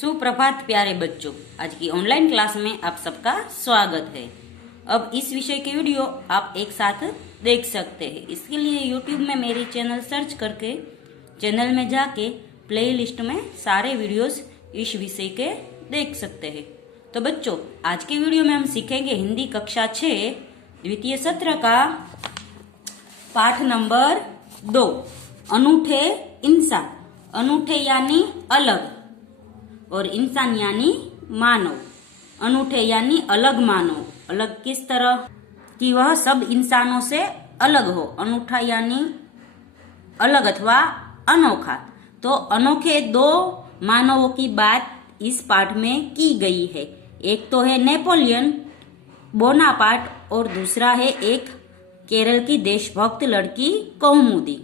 सुप्रभात प्यारे बच्चों, आज की ऑनलाइन क्लास में आप सबका स्वागत है। अब इस विषय की वीडियो आप एक साथ देख सकते हैं। इसके लिए YouTube में मेरी चैनल सर्च करके चैनल में जाके प्लेलिस्ट में सारे वीडियोस इस विषय के देख सकते हैं। तो बच्चों, आज के वीडियो में हम सीखेंगे हिंदी कक्षा 6 द्वितीय सत्र का पाठ नंबर 2, अनूठे इंसान। अनूठे यानी अलग और इंसान यानी मानव। अनूठे यानी अलग मानव। अलग किस तरह कि वह सब इंसानों से अलग हो। अनूठा यानी अलग अथवा अनोखा। तो अनोखे दो मानवों की बात इस पाठ में की गई है। एक तो है नेपोलियन बोनापार्ट और दूसरा है एक केरल की देशभक्त लड़की कौमुदी।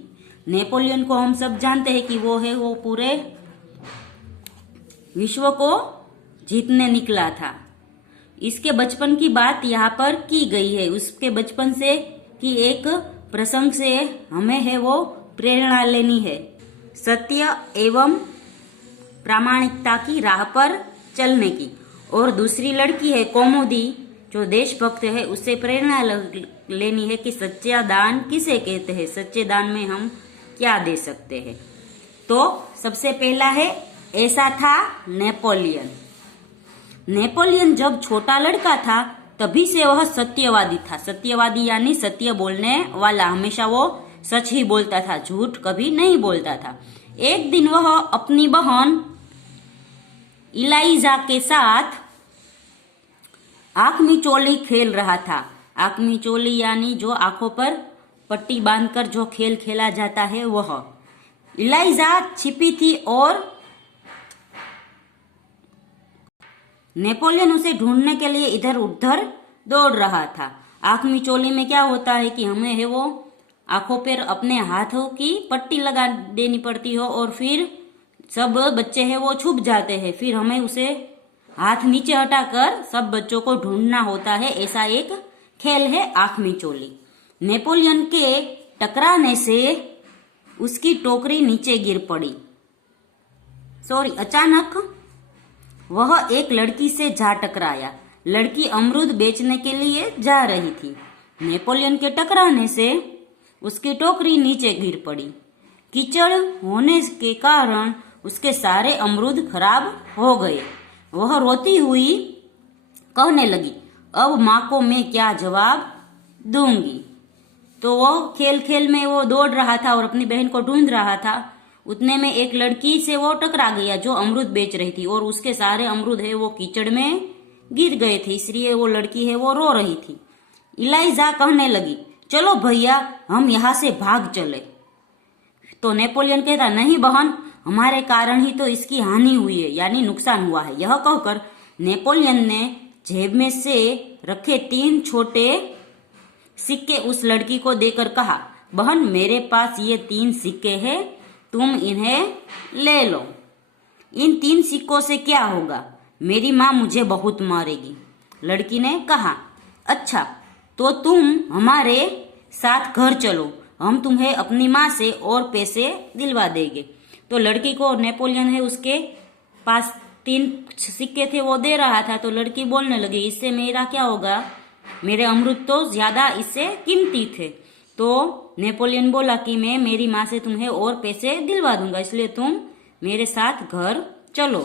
नेपोलियन को हम सब जानते हैं कि वो पूरे विश्व को जीतने निकला था। इसके बचपन की बात यहाँ पर की गई है। उसके बचपन से कि एक प्रसंग से हमें है वो प्रेरणा लेनी है, सत्य एवं प्रामाणिकता की राह पर चलने की। और दूसरी लड़की है कौमुदी जो देशभक्त है, उससे प्रेरणा लेनी है कि सच्चा दान किसे कहते हैं, सच्चे दान में हम क्या दे सकते हैं। तो सबसे पहला है, ऐसा था नेपोलियन। नेपोलियन जब छोटा लड़का था तभी से वह सत्यवादी था। सत्यवादी यानी सत्य बोलने वाला। हमेशा वो सच ही बोलता था, झूठ कभी नहीं बोलता था। एक दिन वह अपनी बहन इलाइजा के साथ आंख मिचोली खेल रहा था। आंख मिचोली यानी जो आंखों पर पट्टी बांधकर जो खेल खेला जाता है वह। इलाइजा छिपी थी और नेपोलियन उसे ढूंढने के लिए इधर उधर दौड़ रहा था। आंख मिचोली में क्या होता है कि हमें है वो आंखों पर अपने हाथों की पट्टी लगा देनी पड़ती हो और फिर सब बच्चे हैं वो छुप जाते हैं। फिर हमें उसे हाथ नीचे हटाकर सब बच्चों को ढूंढना होता है। ऐसा एक खेल है आंख मिचोली। नेपोलियन के टकराने से उसकी टोकरी नीचे गिर पड़ी। अचानक वह एक लड़की से जा टकराया। लड़की अमरूद बेचने के लिए जा रही थी। नेपोलियन के टकराने से उसकी टोकरी नीचे गिर पड़ी। कीचड़ होने के कारण उसके सारे अमरूद खराब हो गए। वह रोती हुई कहने लगी, अब माँ को मैं क्या जवाब दूंगी। तो वो खेल खेल में वो दौड़ रहा था और अपनी बहन को ढूंढ रहा था। उतने में एक लड़की से वो टकरा गया जो अमरूद बेच रही थी और उसके सारे अमरूद है वो कीचड़ में गिर गए थे, इसलिए वो लड़की है वो रो रही थी। इलाइजा कहने लगी, चलो भैया हम यहाँ से भाग चले। तो नेपोलियन कहता, नहीं बहन, हमारे कारण ही तो इसकी हानि हुई है, यानी नुकसान हुआ है। यह कहकर नेपोलियन ने जेब में से रखे 3 छोटे सिक्के उस लड़की को देकर कहा, बहन मेरे पास ये 3 सिक्के हैं, तुम इन्हें ले लो। इन 3 सिक्कों से क्या होगा, मेरी माँ मुझे बहुत मारेगी। लड़की ने कहा, अच्छा तो तुम हमारे साथ घर चलो, हम तुम्हें अपनी माँ से और पैसे दिलवा देंगे। तो लड़की को नेपोलियन है उसके पास 3 सिक्के थे वो दे रहा था। तो लड़की बोलने लगी, इससे मेरा क्या होगा, मेरे अमरूद तो ज्यादा इससे कीमती थे। तो नेपोलियन बोला कि मैं मेरी माँ से तुम्हें और पैसे दिलवा दूंगा, इसलिए तुम मेरे साथ घर चलो।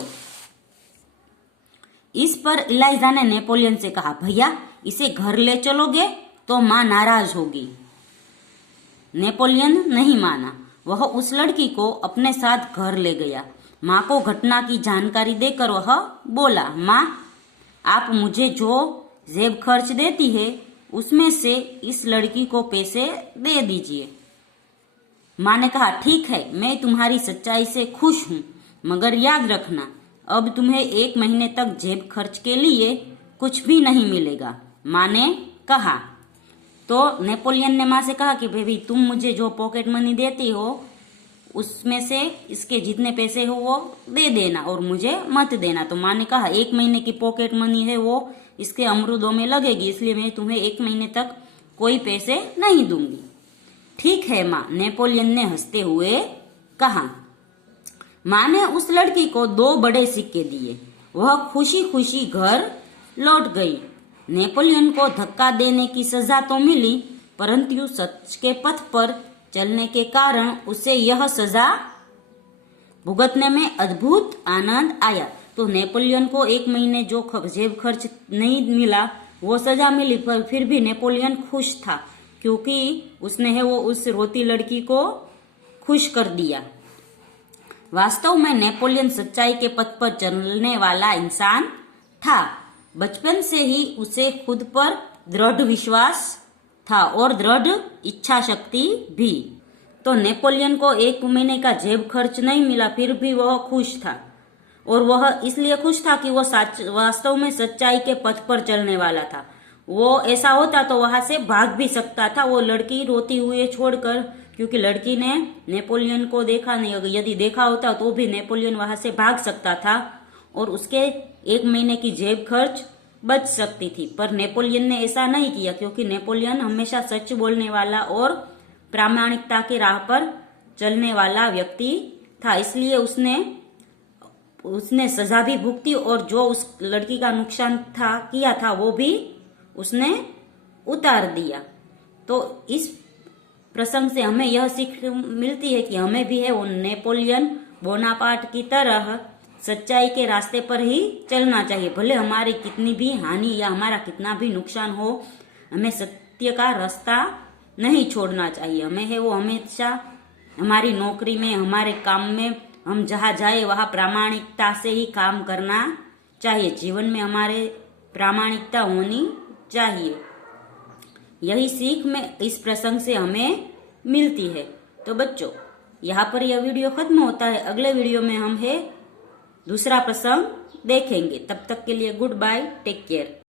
इस पर इलाइजा ने नेपोलियन से कहा, भैया इसे घर ले चलोगे तो माँ नाराज होगी। नेपोलियन नहीं माना। वह उस लड़की को अपने साथ घर ले गया। माँ को घटना की जानकारी देकर वह बोला, माँ आप मुझे जो जेब खर्च देती है उसमें से इस लड़की को पैसे दे दीजिए। माँ ने कहा, ठीक है, मैं तुम्हारी सच्चाई से खुश हूँ, मगर याद रखना अब तुम्हें 1 महीने तक जेब खर्च के लिए कुछ भी नहीं मिलेगा। माँ ने कहा। तो नेपोलियन ने माँ से कहा कि बेबी तुम मुझे जो पॉकेट मनी देती हो उसमें से इसके जितने पैसे हो वो दे देना और मुझे मत देना। तो माँ ने कहा, 1 महीने की पॉकेट मनी है वो इसके अमरूदों में लगेगी, इसलिए मैं तुम्हें 1 महीने तक कोई पैसे नहीं दूंगी। ठीक है माँ, नेपोलियन ने हंसते हुए कहा। माँ ने उस लड़की को 2 बड़े सिक्के दिए। वह खुशी खुशी घर लौट गई। नेपोलियन को धक्का देने की सजा तो मिली, परंतु सच के पथ पर चलने के कारण उसे यह सजा भुगतने में अद्भुत आनंद आया। तो नेपोलियन को 1 महीने जो जेब खर्च नहीं मिला वो सजा मिली, पर फिर भी नेपोलियन खुश था, क्योंकि उसने है वो उस रोती लड़की को खुश कर दिया। वास्तव में नेपोलियन सच्चाई के पथ पर चलने वाला इंसान था। बचपन से ही उसे खुद पर दृढ़ विश्वास था और दृढ़ इच्छा शक्ति भी। तो नेपोलियन को 1 महीने का जेब खर्च नहीं मिला, फिर भी वह खुश था, और वह इसलिए खुश था कि वह वास्तव में सच्चाई के पथ पर चलने वाला था। वो ऐसा होता तो वहां से भाग भी सकता था, वो लड़की रोती हुई छोड़कर, क्योंकि लड़की ने नेपोलियन को देखा नहीं। यदि देखा होता तो भी नेपोलियन वहां से भाग सकता था और उसके 1 महीने की जेब खर्च बच सकती थी। पर नेपोलियन ने ऐसा नहीं किया, क्योंकि नेपोलियन हमेशा सच बोलने वाला और प्रामाणिकता की राह पर चलने वाला व्यक्ति था, इसलिए उसने सजा भी भुगती और जो उस लड़की का नुकसान किया था वो भी उसने उतार दिया। तो इस प्रसंग से हमें यह सीख मिलती है कि हमें भी है वो नेपोलियन बोनापार्ट की तरह सच्चाई के रास्ते पर ही चलना चाहिए। भले हमारी कितनी भी हानि या हमारा कितना भी नुकसान हो, हमें सत्य का रास्ता नहीं छोड़ना चाहिए। हमें है वो हमेशा हमारी नौकरी में, हमारे काम में, हम जहाँ जाए वहाँ प्रामाणिकता से ही काम करना चाहिए। जीवन में हमारे प्रामाणिकता होनी चाहिए। यही सीख में इस प्रसंग से हमें मिलती है। तो बच्चों, यहाँ पर यह वीडियो खत्म होता है। अगले वीडियो में हम है दूसरा प्रसंग देखेंगे। तब तक के लिए गुड बाय, टेक केयर।